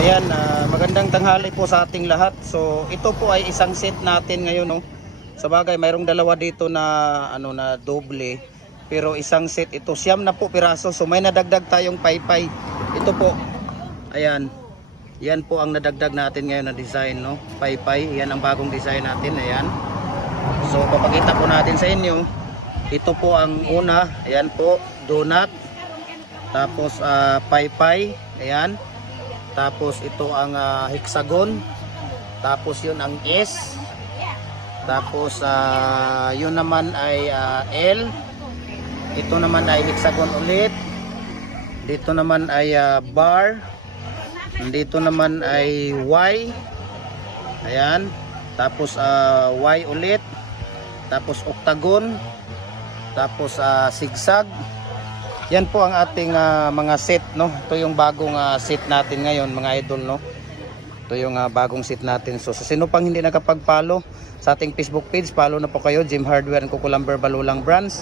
Ayan, magandang tanghali po sa ating lahat. So ito po ay isang set natin ngayon, no. Sa bagay mayroong dalawa dito na na doble, pero isang set ito, siyam na po piraso. So may nadagdag tayong paypay. Ito po. Ayan. Yan po ang nadagdag natin ngayon na design, no. Paypay, yan ang bagong design natin, ayan. So papakita po natin sa inyo. Ito po ang una, ayan po, donut. Tapos paypay, ayan. Tapos ito ang hexagon. Tapos yun ang S. Tapos yun naman ay L. Ito naman ay hexagon ulit. Dito naman ay bar. Dito naman ay Y. Ayan. Tapos Y ulit. Tapos octagon. Tapos zigzag. Yan po ang ating mga set, no. Ito yung bagong set natin ngayon, mga idol, no. Ito yung bagong set natin. So sa sino pang hindi nakapag-follow sa ating Facebook page, follow na po kayo. Gym Hardware ang Kukulamber Balulang Branch,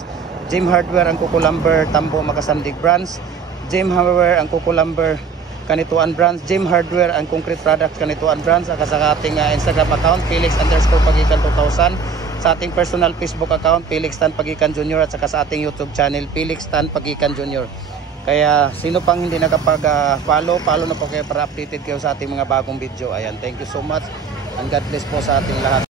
Gym Hardware ang Kukulamber Tambo Makasandig Branch, Gym Hardware ang Kukulamber Kanituan Branch, Gym Hardware ang Concrete Products Kanituan Branch, at sa ating Instagram account Felix_Pagikan 2000, sa ating personal Facebook account Felix Tan Pagikan Jr. at saka sa ating YouTube channel Felix Tan Pagikan Jr. Kaya sino pang hindi nakapag-follow, follow na po kayo para updated kayo sa ating mga bagong video. Ayan, thank you so much and God bless po sa ating lahat.